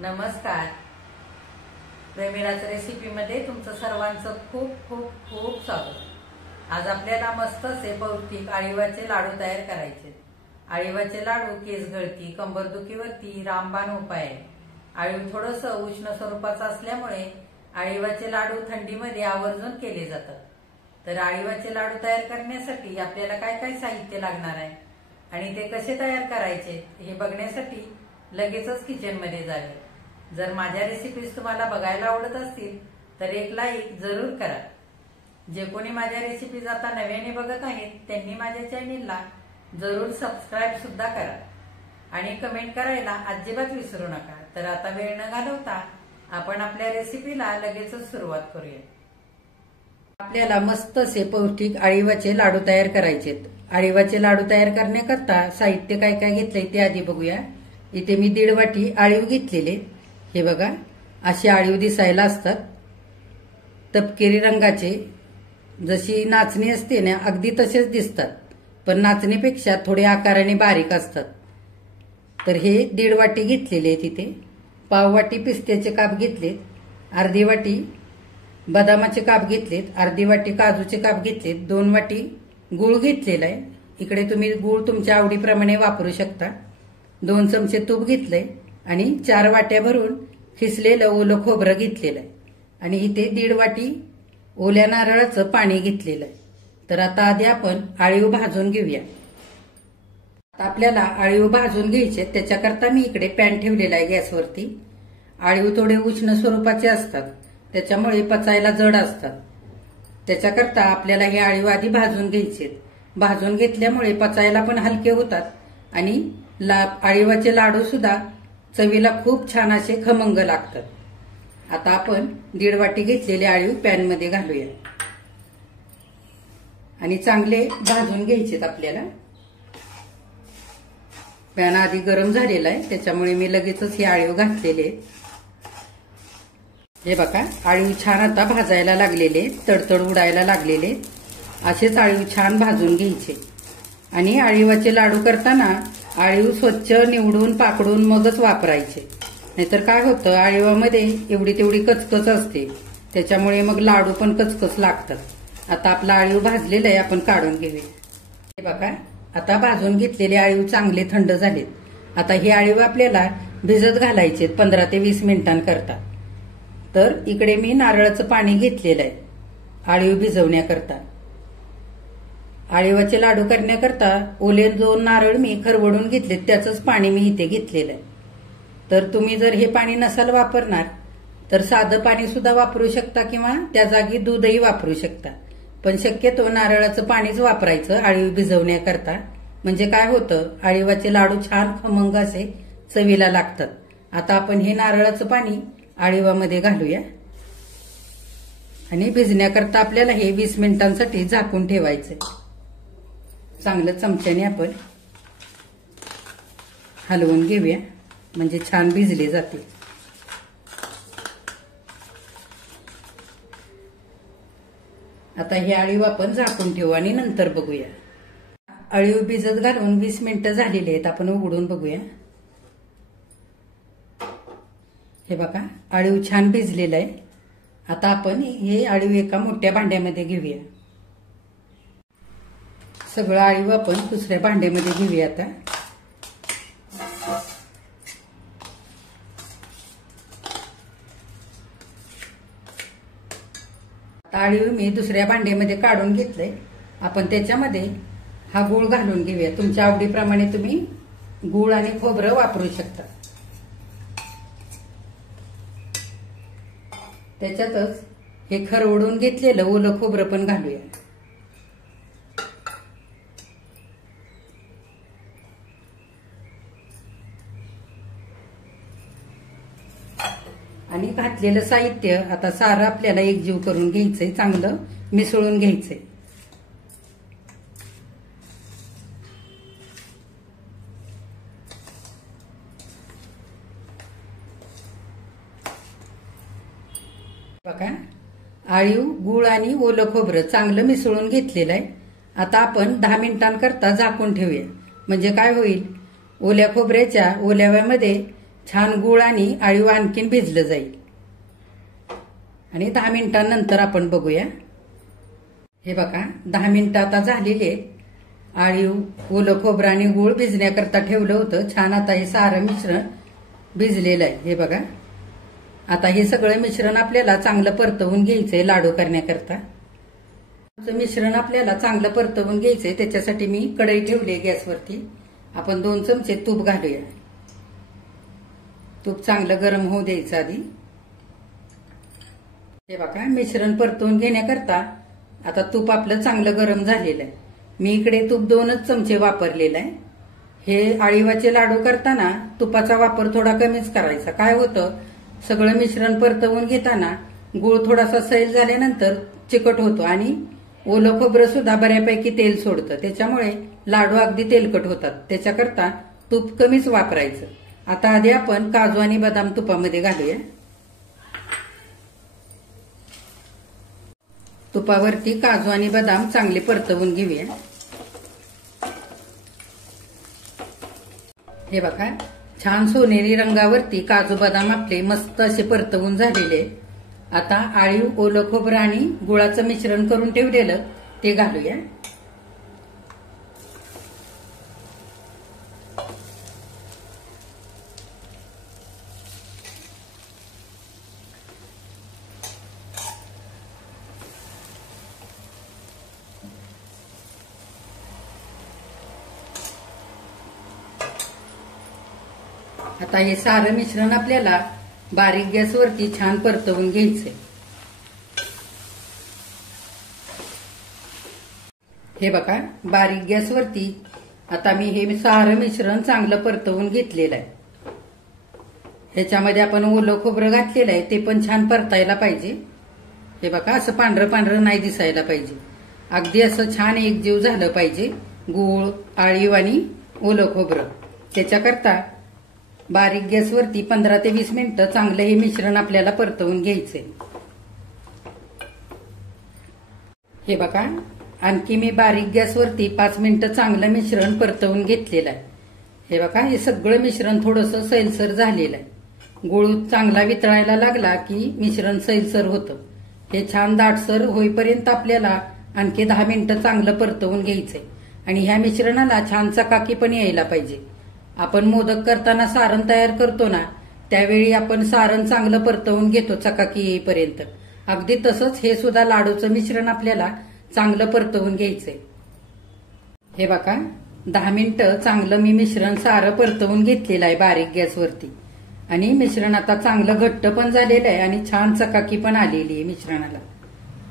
नमस्कार. प्रेमिलाच रेसिपीमध्ये तुमचं सर्वांचं खूप खूप खूप स्वागत. आज आपल्याला मस्त असे पौष्टिक आळीवाचे लाडू तयार करायचे. आळीवाचे लाडू केस गळती, कंबरदुखीवरती रामबाण उपाय आहे. आळीव थोडंसं उष्ण स्वरूपाचं असल्यामुळे आळीवाचे लाडू थंडीमध्ये आवर्जून केले जातात. तर आळीवाचे लाडू तयार करण्यासाठी आपल्याला काय काय साहित्य लागणार आहे आणि ते कसे तयार करायचे हे बघण्यासाठी लगेचच किचनमध्ये जावे. जर माझ्या रेसिपीज तुम्हाला बघायला आवडत असतील तर एक लाईक जरूर करा. जे कोणी माझ्या रेसिपीज आता नव्याने बघत आहेत त्यांनी माझ्या चॅनेलला जरूर सबस्क्राईब सुद्धा करा आणि कमेंट करायला अजिबात विसरू नका. तर आता वेळ न घालवता आपण आपल्या रेसिपीला लगेचच सुरुवात करूया. आपल्याला मस्त असे पौष्टिक आळीवाचे लाडू तयार करायचे. आळीवाचे लाडू तयार करण्याकरता साहित्य काय काय घेतलंय ते आधी बघूया. इथे मी 1.5 वाटी आळीव घेतलेले. हे बघा, असे आळीव दिसायला असतात, तपकिरी रंगाचे. जशी नाचणी असते ना अगदी तसेच दिसतात, पण नाचणीपेक्षा थोडे आकाराने बारीक असतात. तर हे 1.5 वाटी घेतलेले आहेत. इथे पाव वाटी पिस्त्याचे काप घेतलेत, अर्धी वाटी बदामाचे काप घेतलेत, अर्धी वाटी काजूचे काप घेतलेत, 2 वाटी गूळ घेतलेला आहे. इकडे तुम्ही गूळ तुमच्या आवडीप्रमाणे वापरू शकता. 2 चमचे तूप घेतलंय आणि 4 वाट्या भरून खिसलेलं ओलं खोबरं घेतलेलं आहे आणि इथे 1.5 वाटी ओल्या नारळाचं पाणी घेतलेलं आहे. तर आता आधी आपण आळीव भाजून घेऊया. आपल्याला आळीव भाजून घ्यायचे, त्याच्याकरता मी इकडे पॅन ठेवलेला आहे गॅसवरती. आळीव थोडे उष्ण स्वरूपाचे असतात, त्याच्यामुळे पचायला जड असतात. त्याच्याकरता आपल्याला हे आळीव आधी भाजून घ्यायचे. भाजून घेतल्यामुळे पचायला पण हलके होतात आणि आळीवाचे लाडू सुद्धा चवीला खूप छान असे खमंग लागतात. आता आपण 1.5 वाटी घेतलेले आळीव पॅन मध्ये घालूया आणि चांगले भाजून घ्यायचेत. आपल्याला पॅन आधी गरम झालेला आहे, त्याच्यामुळे मी लगेचच हे आळीव घातलेले. हे बघा, आळीव छान आता भाजायला लागलेले, तडतड उडायला लागलेले. असेच आळीव छान भाजून घ्यायचे. आणि आळीवाचे लाडू करताना आळीव स्वच्छ निवडून पाकडून मगच वापरायचे. नाहीतर काय होतं, आळीवामध्ये एवढी तेवढी कचकच असते, त्याच्यामुळे मग लाडू पण कचकच लागतात. आता आपला आळीव भाजलेला आहे, आपण काढून घेऊया. हे बघा, आता भाजून घेतलेले आळीव चांगले थंड झालेत. आता हे आळीव आपल्याला भिजत घालायचे 15 ते 20 मिनिटांकरता. तर इकडे मी नारळाचं पाणी घेतलेलं आहे आळीव भिजवण्याकरता. आळीवाचे लाडू करण्याकरता ओले 2 नारळ मी खरवडून घेतलेत, त्याचंच पाणी मी इथे घेतलेलं आहे. तर तुम्ही जर हे पाणी नसाल वापरणार तर साधं पाणी सुद्धा वापरू शकता किंवा त्या जागी दूधही वापरू शकता. पण शक्यतो नारळाचं पाणीच वापरायचं आळीव भिजवण्याकरता. म्हणजे काय होतं, आळीवाचे लाडू छान खमंग असे चवीला लागतात. आता आपण हे नारळाचं पाणी आळीवामध्ये घालूया आणि भिजण्याकरता आपल्याला हे 20 मिनिटांसाठी झाकून ठेवायचं. चांगलं चमच्याने आपण हलवून घेऊया, म्हणजे छान भिजले जाते. आता हे आळीव आपण झाकून ठेवू आणि नंतर बघूया. आळीव भिजत घालून 20 मिनिटं झालेली आहेत. आपण उघडून बघूया. हे बघा, आळीव छान भिजलेलं आहे. आता आपण हे आळीव एका मोठ्या भांड्यामध्ये घेऊया. सगळं आळीव आपण दुसऱ्या भांड्यामध्ये घेऊया. आता आळीव मी दुसऱ्या भांड्यामध्ये काढून घेतलंय. आपण त्याच्यामध्ये हा गूळ घालून घेऊया. तुमच्या आवडीप्रमाणे तुम्ही गूळ आणि खोबरं वापरू शकता. त्याच्यातच हे खरवडून घेतलेलं ओलं खोबरं पण घालूया. आणि घातलेलं साहित्य आता सारं आपल्याला एकजीव करून घ्यायचंय, चांगलं मिसळून घ्यायचंय. बघा, आळीव, गूळ आणि ओलं खोबरं चांगलं मिसळून घेतलेलं आहे. आता आपण 10 मिनिटांकरता झाकून ठेवूया. म्हणजे काय होईल, ओल्या खोबऱ्याच्या ओल्याव्यामध्ये छान गूळ आणि आळीव आणखीन भिजलं जाईल आणि 10 मिनिटांनंतर आपण बघूया। हे बघा 10 मिनिटं आता झालेली आहेत। आळीव, ओलं खोबरं आणि गूळ भिजण्याकरता ठेवलं होतं। छान आता हे सारं मिश्रण भिजलेलं आहे। हे बघा आता हे सगळं मिश्रण आपल्याला चांगलं परतवून घ्यायचंय लाडू करण्याकरता। मिश्रण आपल्याला चांगलं परतवून घ्यायचंय, त्याच्यासाठी मी कढई ठेवली आहे गॅसवरती। आपण 2 चमचे तूप घालूया। तूप चांगलं गरम होऊ द्यायचं आधी। हे बघा मिश्रण परतवून घेण्याकरता आता तूप आपलं चांगलं गरम झालेलं आहे। मी इकडे तूप 2च चमचे वापरलेलं आहे। हे आळीवाचे लाडू करताना तुपाचा वापर थोडा कमीच करायचा। काय होतं, सगळं मिश्रण परतवून घेताना गूळ थोडासा सैल झाल्यानंतर चिकट होतो आणि ओलं खोबरं सुद्धा बऱ्यापैकी तेल सोडतं, त्याच्यामुळे लाडू अगदी तेलकट होतात। त्याच्याकरता तूप कमीच वापरायचं। आता आधी आपण काजू आणि बदाम तुपामध्ये घालूया। तुपावरती काजू आणि बदाम चांगले परतवून घेऊया। हे बघा छान सोनेरी रंगावरती काजू बदाम आपले मस्त असे परतवून झालेले। आता आळीव, ओलं खोबरं आणि गुळाचं मिश्रण करून ठेवलेलं ते घालूया। आता हे सारं मिश्रण आपल्याला बारीक गॅसवरती छान परतवून घ्यायचंय। हे बघा बारीक गॅसवरती आता मी हे सारं मिश्रण चांगलं परतवून घेतलेलं आहे। ह्याच्यामध्ये आपण ओलं खोबरं घातलेलं आहे, ते पण छान परतायला पाहिजे। हे बघा असं पांढरं पांढरं नाही दिसायला पाहिजे, अगदी असं छान एकजीव झालं पाहिजे गूळ, आळीव आणि ओलं खोबरं। त्याच्याकरता बारीक गॅसवरती 15 ते 20 मिनिटं चांगलं हे मिश्रण आपल्याला परतवून घ्यायचंय। हे बघा आणखी मी बारीक गॅसवरती 5 मिनिटं चांगलं मिश्रण परतवून घेतलेलं आहे। हे बघा हे सगळं मिश्रण थोडंसं सैलसर झालेलं आहे। गूळ चांगला वितळायला लागला की मिश्रण सैलसर होतं। हे छान दाटसर होईपर्यंत आपल्याला आणखी 10 मिनिटं चांगलं परतवून घ्यायचंय आणि ह्या मिश्रणाला छान चकाकी पण यायला पाहिजे। आपण मोदक करताना सारण तयार करतो ना, त्यावेळी आपण सारण चांगलं परतवून घेतो चकाकी येईपर्यंत। अगदी तसंच हे सुद्धा लाडूचं मिश्रण आपल्याला चांगलं परतवून घ्यायचंय। हे बघा 10 मिनिटं चांगलं मी मिश्रण सारं परतवून घेतलेलं आहे बारीक गॅसवरती आणि मिश्रण आता चांगलं घट्ट पण झालेलं आहे आणि छान चकाकी पण आलेली आहे मिश्रणाला।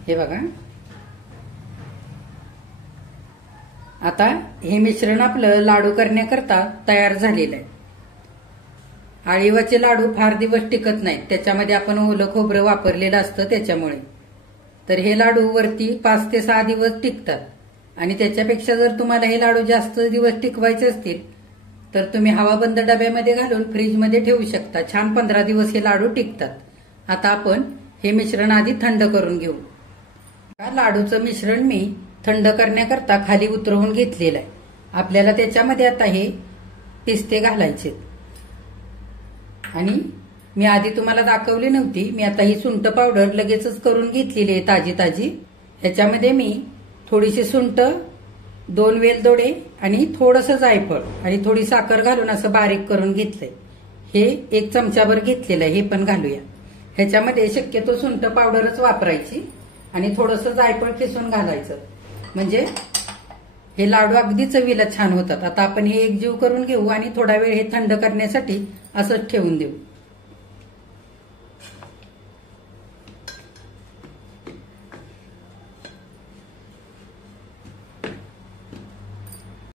हे बघा आता हे मिश्रण आपलं लाडू करण्याकरता तयार झालेलं आहे। आळीवाचे लाडू फार दिवस टिकत नाहीत, त्याच्यामध्ये आपण ओलं खोबरं वापरलेलं असतं त्याच्यामुळे। तर हे लाडू वरती 5 ते 6 दिवस टिकतात आणि त्याच्यापेक्षा जर तुम्हाला हे लाडू जास्त दिवस टिकवायचे असतील तर तुम्ही हवाबंद डब्यामध्ये घालून फ्रीजमध्ये ठेवू शकता। छान 15 दिवस हे लाडू टिकतात। आता आपण हे मिश्रण आधी थंड करून घेऊ। लाडूचं मिश्रण मी थंड करण्याकरता खाली उतरवून घेतलेलं आहे। आपल्याला त्याच्यामध्ये आता हे पिस्ते घालायचे आणि मी आधी तुम्हाला दाखवली नव्हती, मी आता ही सुंठ पावडर लगेचच करून घेतलेली आहे ताजी ताजी। ह्याच्यामध्ये मी थोडीशी सुंठ, 2 वेलदोडे आणि थोडंसं जायफळ आणि थोडी साखर घालून असं बारीक करून घेतलंय। हे 1 चमचाभर घेतलेलं आहे, हे पण घालूया। ह्याच्यामध्ये शक्यतो सुंठ पावडरच वापरायची आणि थोडंसं जायफळ किसून घालायचं, म्हणजे हे लाडू अगदी चवीला छान होतात। आता आपण हे एकजीव करून घेऊ आणि थोडा वेळ हे थंड करण्यासाठी असंच ठेवून देऊ।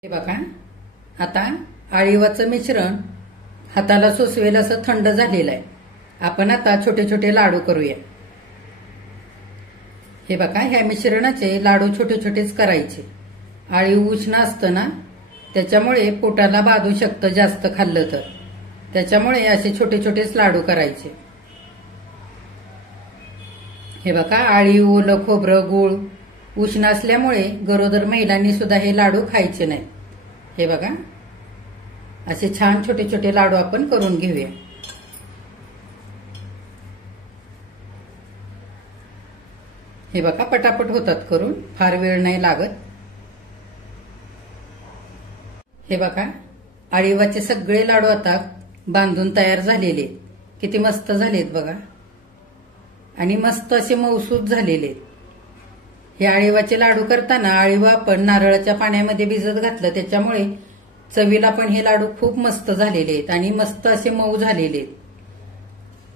हे बघा आता आळीवाचं मिश्रण हाताला सोसवेल असं थंड झालेलं आहे। आपण आता छोटे छोटे लाडू करूया। हे बघा ह्या मिश्रणाचे लाडू छोटे छोटेच करायचे। आळीव उष्ण असतं ना, त्याच्यामुळे पोटाला बाधू शकतं जास्त खाल्लं तर, त्याच्यामुळे असे छोटे छोटेच लाडू करायचे। हे बघा आळीव, ओलं खोबरं, गूळ उष्ण असल्यामुळे गरोदर महिलांनी सुद्धा हे लाडू खायचे नाहीत। हे बघा असे छान छोटे छोटे लाडू आपण करून घेऊया। हे बघा पटापट होतात करून, फार वेळ नाही लागत. हे बघा अळीवाचे सगळे लाडू आता बांधून तयार झालेले. किती मस्त झालेत बघा, आणि मस्त असे मऊसूत झालेले. हे अळीवाचे लाडू करताना अळीवा आपण नारळाच्या पाण्यामध्ये भिजत घातलं, त्याच्यामुळे चवीला पण हे लाडू खूप मस्त झालेले आहेत आणि मस्त असे मऊ झालेले आहेत.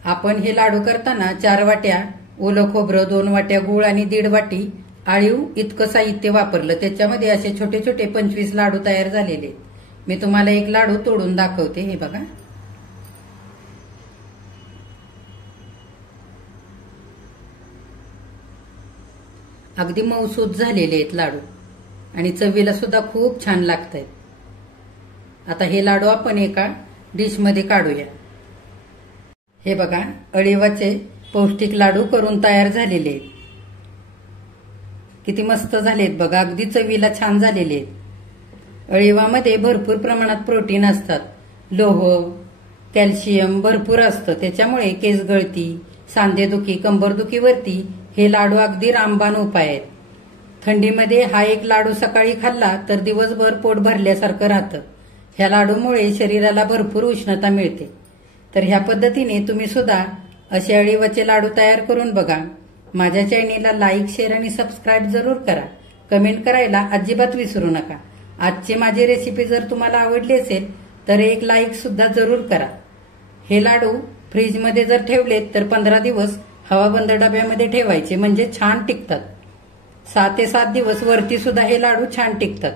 आपण हे लाडू करताना 4 वाट्या ओलं खोबरं, 2 वाट्या गूळ आणि 1.5 वाटी अळीव इतकं साहित्य वापरलं. त्याच्यामध्ये असे छोटे छोटे 25 लाडू तयार झालेले. मी तुम्हाला एक लाडू तोडून दाखवते. हे बघा, अगदी मऊसूत झालेले आहेत लाडू आणि चवीला सुद्धा खूप छान लागतायत. आता हे लाडू आपण एका डिशमध्ये काढूया. हे बघा अळीवाचे पौष्टिक लाडू करून तयार झालेले आहेत. किती मस्त झालेत बघा, अगदी चवीला छान झालेले आहेत. अळीवामध्ये भरपूर प्रमाणात प्रोटीन असतात, लोह, कॅल्शियम भरपूर असतं. त्याच्यामुळे केस गळती, सांधेदुखी, कंबरदुखीवरती हे लाडू अगदी रामबाण उपाय आहेत. थंडीमध्ये हा एक लाडू सकाळी खाल्ला तर दिवसभर पोट भरल्यासारखं राहतं. ह्या लाडूमुळे शरीराला भरपूर उष्णता मिळते. तर ह्या पद्धतीने तुम्ही सुद्धा असे अळीवाचे लाडू तयार करून बघा. माझ्या चॅनेलला लाईक, शेअर आणि सबस्क्राईब जरूर करा. कमेंट करायला अजिबात विसरू नका. आजची माझी रेसिपी जर तुम्हाला आवडली असेल तर एक लाईक सुद्धा जरूर करा. हे लाडू फ्रीजमध्ये जर ठेवलेत तर 15 दिवस हवाबंद डब्यामध्ये ठेवायचे, म्हणजे छान टिकतात. 6 ते 7 दिवस वरती सुद्धा हे लाडू छान टिकतात.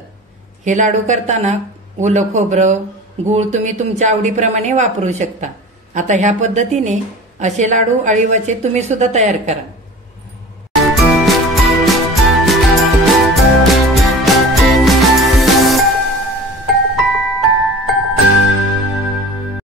हे लाडू करताना ओलं खोबरं, गूळ तुम्ही तुमच्या आवडीप्रमाणे वापरू शकता. आता ह्या पद्धतीने असे लाडू अळीवाचे तुम्ही सुद्धा तयार करा.